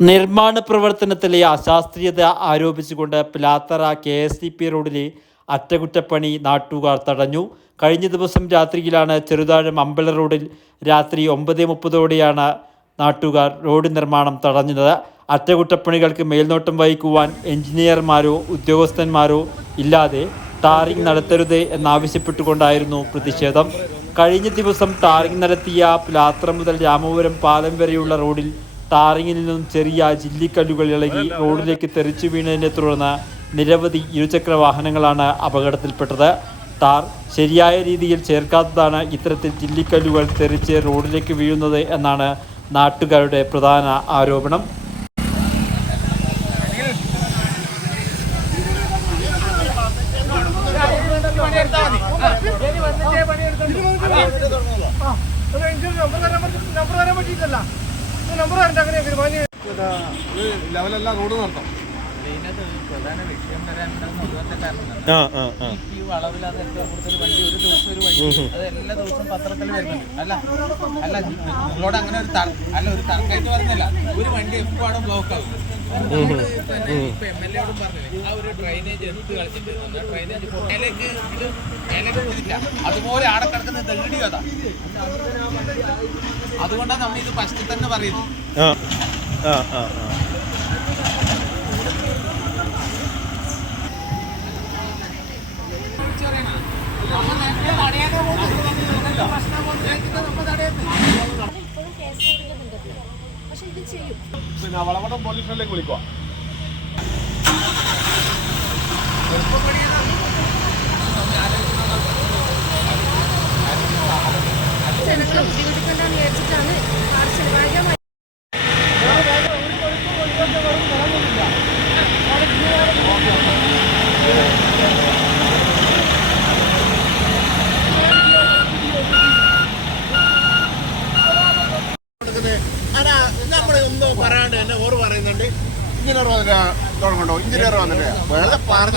നിർമ്മാണ പ്രവർത്തനത്തിലെ അശാസ്ത്രീയത ആരോപിച്ചുകൊണ്ട് പിലാത്തറ KSTP റോഡിലെ അറ്റകുറ്റപ്പണി നാട്ടുകാർ തടഞ്ഞു. കഴിഞ്ഞ ദിവസം രാത്രിയിലാണ് ചെറുതാഴം അമ്പല റോഡിൽ രാത്രി 9:30ഓടെയാണ് നാട്ടുകാർ റോഡ് നിർമ്മാണം തടഞ്ഞത്. അറ്റകുറ്റപ്പണികൾക്ക് മേൽനോട്ടം വഹിക്കുവാൻ എഞ്ചിനീയർമാരോ ഉദ്യോഗസ്ഥന്മാരോ ഇല്ലാതെ ടാറിംഗ് നടത്തരുത് എന്നാവശ്യപ്പെട്ടുകൊണ്ടായിരുന്നു പ്രതിഷേധം. കഴിഞ്ഞ ദിവസം ടാറിംഗ് നടത്തിയ പിലാത്തറ മുതൽ രാമപുരം പാലം വരെയുള്ള റോഡിൽ ടാറിങ്ങിൽ നിന്നും ചെറിയ ജില്ലിക്കല്ലുകൾ ഇളകി റോഡിലേക്ക് തെറിച്ചു വീണതിനെ തുടർന്ന് നിരവധി ഇരുചക്ര വാഹനങ്ങളാണ് അപകടത്തിൽപ്പെട്ടത്. ടാർ ശരിയായ രീതിയിൽ ചേർക്കാത്തതാണ് ഇത്തരത്തിൽ ജില്ലിക്കല്ലുകൾ തെറിച്ച് റോഡിലേക്ക് വീഴുന്നത് എന്നാണ് നാട്ടുകാരുടെ പ്രധാന ആരോപണം. ലെവലെല്ലാം റോഡ് നടത്താം. പ്രധാന വിഷയം ഈ വളവില്ലാതെ കൊടുത്തൊരു വണ്ടി ഒരു ദിവസം ഒരു വണ്ടി അത് എല്ലാ ദിവസവും പത്രത്തിൽ വരുന്നുണ്ട്. അല്ല നിങ്ങളോട് അങ്ങനെ ഒരു ഒരു തർക്കമായിട്ട് പറഞ്ഞല്ല, ഒരു വണ്ടി എപ്പോഴും ബ്ലോക്ക് ആവും. ഇപ്പൊ MLA യോടും പറഞ്ഞില്ലേ, ആ ഒരു ഡ്രൈനേജ് എടുത്ത് കളിച്ചിട്ട് ഡ്രൈനേജ് മേലേക്ക് പോയില്ല, അതുപോലെ ആടെ കിടക്കുന്ന ദഗടി കഥ. അതുകൊണ്ടാണ് നമ്മൾ ഇത് ഫസ്റ്റ് തന്നെ പറയുന്നത്. പിന്നെ വളവട്ടം പോലീസ് സ്റ്റേഷനിലേക്ക് വിളിക്കുക. ബുദ്ധിമുട്ടിക്കൊണ്ടാന്ന് വിചാരിച്ചിട്ടാണ് നമ്മളൊന്നും പറയാണ്ട് തന്നെ ഓറ് പറയുന്നുണ്ട്. ഇഞ്ചിനീയർ വന്നിട്ട് തുടങ്ങണ്ടോ, ഇഞ്ചിനീയർ വന്നിട്ട് വെറുതെ പറഞ്ഞു.